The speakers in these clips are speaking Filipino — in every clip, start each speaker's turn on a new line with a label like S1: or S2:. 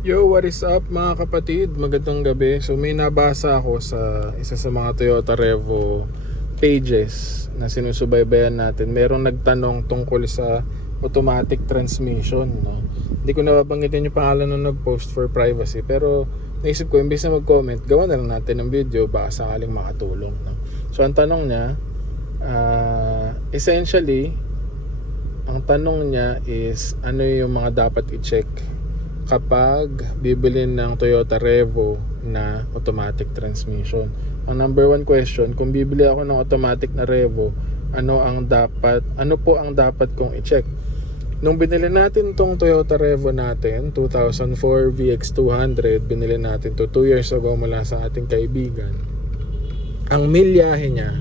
S1: Yo, what is up mga kapatid? Magandang gabi. So may nabasa ako sa isa sa mga Toyota Revo pages na sinusubaybayan natin. Merong nagtanong tungkol sa automatic transmission. No? Hindi ko nababanggitin yung pangalan nung nag-post for privacy. Pero naisip ko, imbes na mag-comment, gawa na lang natin ng video baka sakaling makatulong. No? So ang tanong niya, ah, essentially, ang tanong niya is ano yung mga dapat i-check kapag bibili ng Toyota Revo na automatic transmission. Ang number one question, kung bibili ako ng automatic na Revo, ano ang dapat, ano po ang dapat kong i-check? Nung binili natin tong Toyota Revo natin, 2004 VX200, binili natin to 2 years ago mula sa ating kaibigan. Ang milyahe niya,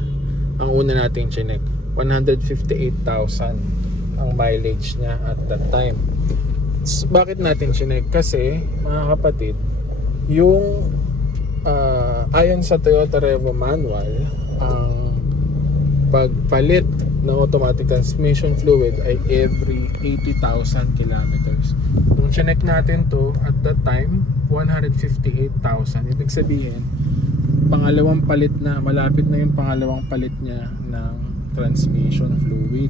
S1: ang una nating chinek, 158,000 ang mileage niya at that time. S- Bakit natin chinek? Kasi, mga kapatid, yung ah, ayon sa Toyota Revo manual, ang pagpalit ng automatic transmission fluid ay every 80,000 kilometers. Nung chinek natin to, at that time, 158,000. Ibig sabihin, pangalawang palit na, malapit na yung pangalawang palit niya ng transmission fluid.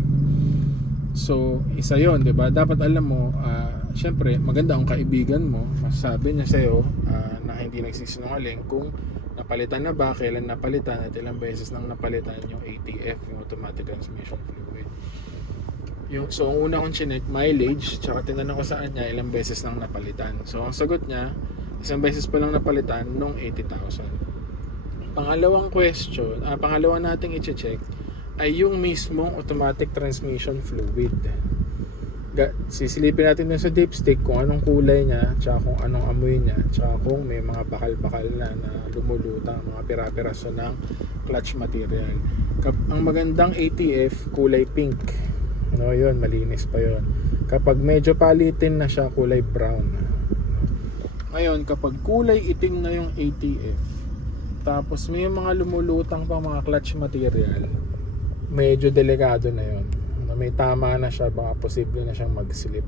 S1: So, isa yon di ba? Dapat alam mo, ah, syempre, maganda ang kaibigan mo, masasabi niya sa'yo ah, na hindi nagsisinungaling kung napalitan na ba, kailan napalitan, at ilang beses nang napalitan yung ATF, yung automatic transmission fluid. Yung, so, ang una kong chinek, mileage, tsaka tinanong ko sa kanya ilang beses nang napalitan. So, ang sagot niya, isang beses pa lang napalitan nung 80,000. Pangalawang question, ah, pangalawa nating i-check ay yung mismong automatic transmission fluid. Sisilipin natin dun sa dipstick kung anong kulay niya, tsaka kung anong amoy niya, tsaka kung may mga bakal-bakal na na lumulutang, mga pira-piraso ng clutch material. Kap- ang magandang ATF, kulay pink. Ano yun, malinis pa yun. Kapag medyo palitin na siya, kulay brown. Ngayon, kapag kulay itim na yung ATF, tapos may mga lumulutang pa mga clutch material, medyo delikado na yon. May tama na siya, baka posible na siyang mag-slip.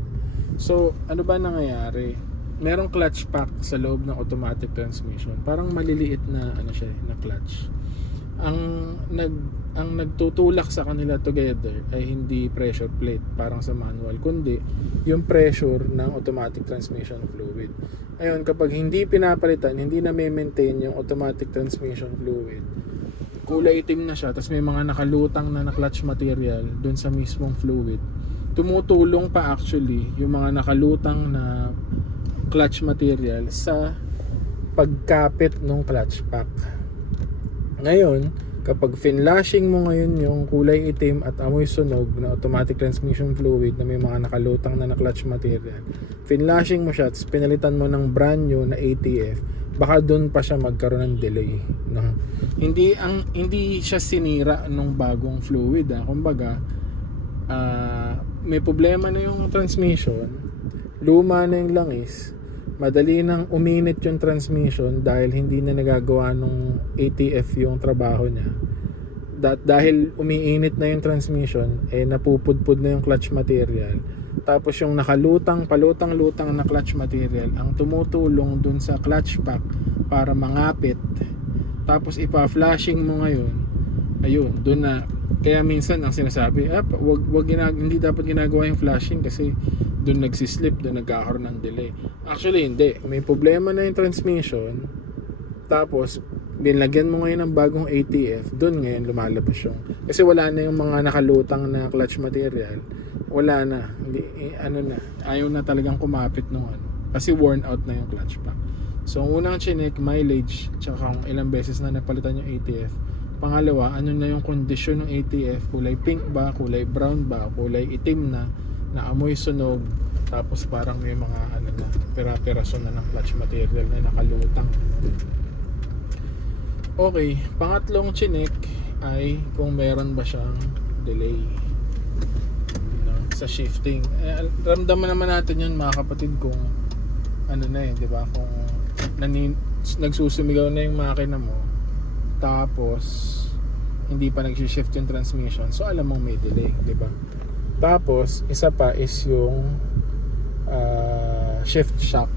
S1: So, ano ba nangyayari? Merong clutch pack sa loob ng automatic transmission. Parang maliliit na ano siya, na clutch. Ang nag ang nagtutulak sa kanila together ay hindi pressure plate parang sa manual kundi yung pressure ng automatic transmission fluid. Ayun, kapag hindi pinapalitan, hindi na maintain yung automatic transmission fluid, kulay itim na siya, tapos may mga nakalutang na na clutch material doon sa mismong fluid. Tumutulong pa actually yung mga nakalutang na clutch material sa pagkapit ng clutch pack. Ngayon, kapag finlashing mo ngayon yung kulay itim at amoy sunog na automatic transmission fluid na may mga nakalutang na na clutch material, finlashing mo siya at pinalitan mo ng brand new na ATF, baka doon pa siya magkaroon ng delay. No? Hindi ang hindi siya sinira nung bagong fluid. Ah. Kumbaga, ah, may problema na yung transmission, luma na yung langis, madali nang uminit yung transmission dahil hindi na nagagawa nung ATF yung trabaho niya. Dat dahil umiinit na yung transmission, eh napupudpud na yung clutch material. Tapos yung nakalutang, palutang-lutang na clutch material ang tumutulong dun sa clutch pack para mangapit. Tapos ipa-flashing mo ngayon, ayun, dun na kaya minsan ang sinasabi, ah, wag, wag ginag hindi dapat ginagawa yung flashing kasi doon nagsislip, doon nagkakaroon ng delay. Actually, hindi. May problema na yung transmission. Tapos, binlagyan mo ngayon ng bagong ATF, doon ngayon lumalabas yung... Kasi wala na yung mga nakalutang na clutch material. Wala na. Hindi, eh, ano na. Ayaw na talagang kumapit nung ano. Kasi worn out na yung clutch pack. So, ang unang chinek, mileage, tsaka kung ilang beses na napalitan yung ATF. Pangalawa, ano na yung kondisyon ng ATF? Kulay pink ba? Kulay brown ba? Kulay itim na? Na amoy sunog? Tapos parang may mga ano na, pera-peraso na ng clutch material na nakalutang. Okay, pangatlong chinek ay kung meron ba siyang delay no, sa shifting. Eh, ramdaman naman natin yun mga kapatid kung ano na eh, di ba? Kung nanin, nagsusumigaw na yung makina mo, tapos hindi pa nag-shift yung transmission, so alam mong may delay, di ba? Tapos, isa pa is yung ah, shift shock.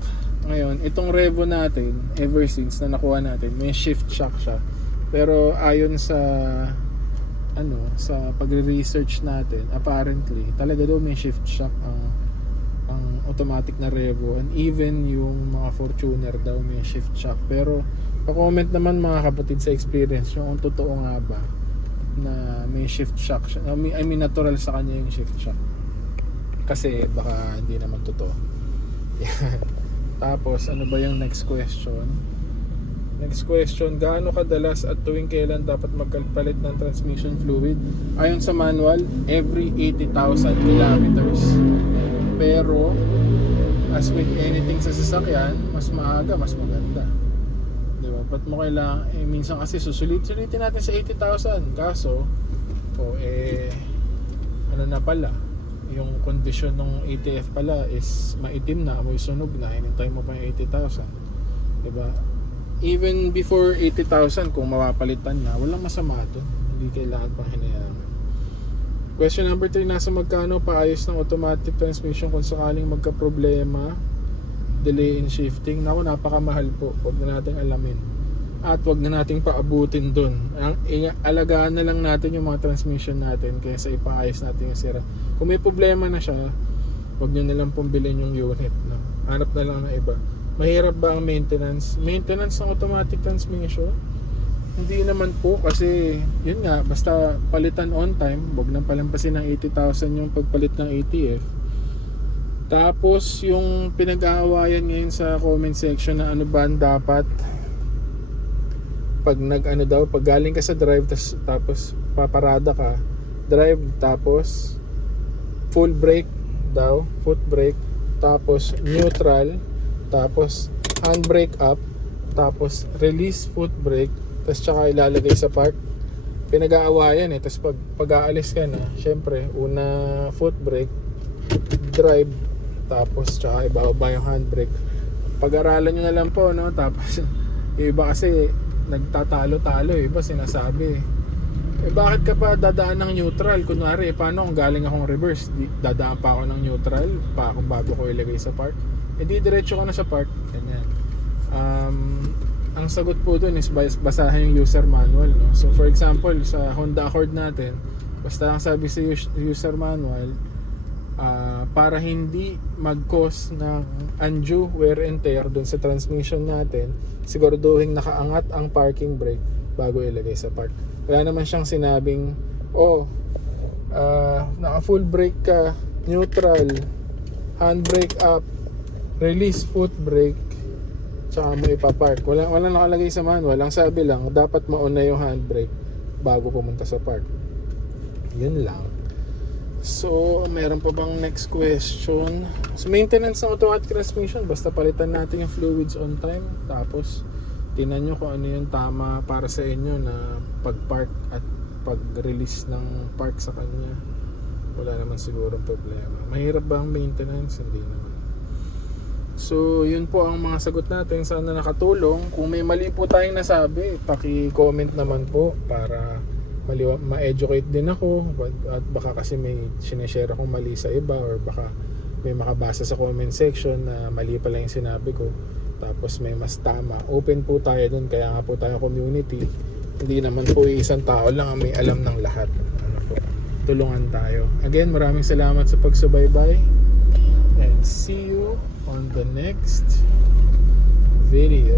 S1: Ngayon, itong Revo natin, ever since na nakuha natin, may shift shock siya. Pero ayon sa ano, sa pagre-research natin, apparently, talaga daw may shift shock ang ang automatic na Revo and even yung mga Fortuner daw may shift shock. Pero pa-comment naman mga kapatid sa experience yung totoo nga ba na may shift shock siya. I mean, I mean natural sa kanya yung shift shock. Kasi baka hindi naman totoo. Tapos ano ba yung next question? Next question, gaano kadalas at tuwing kailan dapat magpalit ng transmission fluid? Ayon sa manual, every 80,000 kilometers. Pero, as with anything sa sasakyan, mas maaga, mas maganda. Ba't mo kailangan, eh, minsan kasi susulit-sulitin natin sa 80,000. Kaso, o eh, ano na pala, yung condition ng ATF pala is maitim na, amoy sunog na, hinintay mo pa yung 80,000. Diba? Even before 80,000, kung mapapalitan na, walang masama doon. Hindi kailangan pang hinayaman. Question number 3, nasa magkano paayos ng automatic transmission kung sakaling magka-problema, delay in shifting? Naku, napakamahal po. Huwag na natin alamin. At huwag na nating paabutin doon. Ang alagaan na lang natin yung mga transmission natin kaysa ipaayos natin yung sira. Kung may problema na siya, huwag nyo na lang pong bilhin yung unit. No? Hanap na lang ng iba. Mahirap ba ang maintenance? Maintenance ng automatic transmission? Hindi naman po kasi yun nga basta palitan on time, wag nang palampasin ng 80,000 yung pagpalit ng ATF. Tapos yung pinag-aawayan ngayon sa comment section na ano ba ang dapat pag nag ano daw, pag galing ka sa drive tas, tapos paparada ka, drive tapos full brake daw, foot brake, tapos neutral, tapos handbrake up, tapos release foot brake, tapos tsaka ilalagay sa park. Pinag-aawayan eh, tapos pag, pag aalis ka na, syempre, una foot brake, drive, tapos tsaka ibababa yung handbrake. Pag-aralan nyo na lang po, no? Tapos, yung iba kasi, nagtatalo-talo, yung iba sinasabi, eh bakit ka pa dadaan ng neutral? Kunwari, eh, paano kung galing akong reverse? Dadaan pa ako ng neutral pa ako bago ko ilagay sa park? Eh di diretso ko na sa park. Ganyan. Um, ang sagot po dun is bas- basahin yung user manual. No? So for example, sa Honda Accord natin, basta ang sabi sa us- user manual, ah, para hindi mag-cause ng undue wear and tear dun sa transmission natin, siguraduhin nakaangat ang parking brake bago ilagay sa park. Wala naman siyang sinabing, oh, ah, naka full brake ka, neutral, handbrake up, release foot brake, tsaka mo ipapark. Wala, wala nakalagay sa manual. Ang sabi lang, dapat mauna yung handbrake bago pumunta sa park. Yun lang. So, meron pa bang next question? So, maintenance ng automatic transmission, basta palitan natin yung fluids on time. Tapos, tinan nyo kung ano yung tama para sa inyo na pag-park at pag-release ng park sa kanya. Wala naman siguro problema. Mahirap ba ang maintenance? Hindi naman. So, yun po ang mga sagot natin. Sana nakatulong. Kung may mali po tayong nasabi, paki-comment naman po para maliwa, ma-educate din ako. At baka kasi may sineshare akong mali sa iba or baka may makabasa sa comment section na mali pala yung sinabi ko. Tapos may mas tama. Open po tayo dun. Kaya nga po tayo community. Hindi naman po isang tao lang ang may alam ng lahat. Ano po. Tulungan tayo. Again, maraming salamat sa pagsubaybay. And see you on the next video.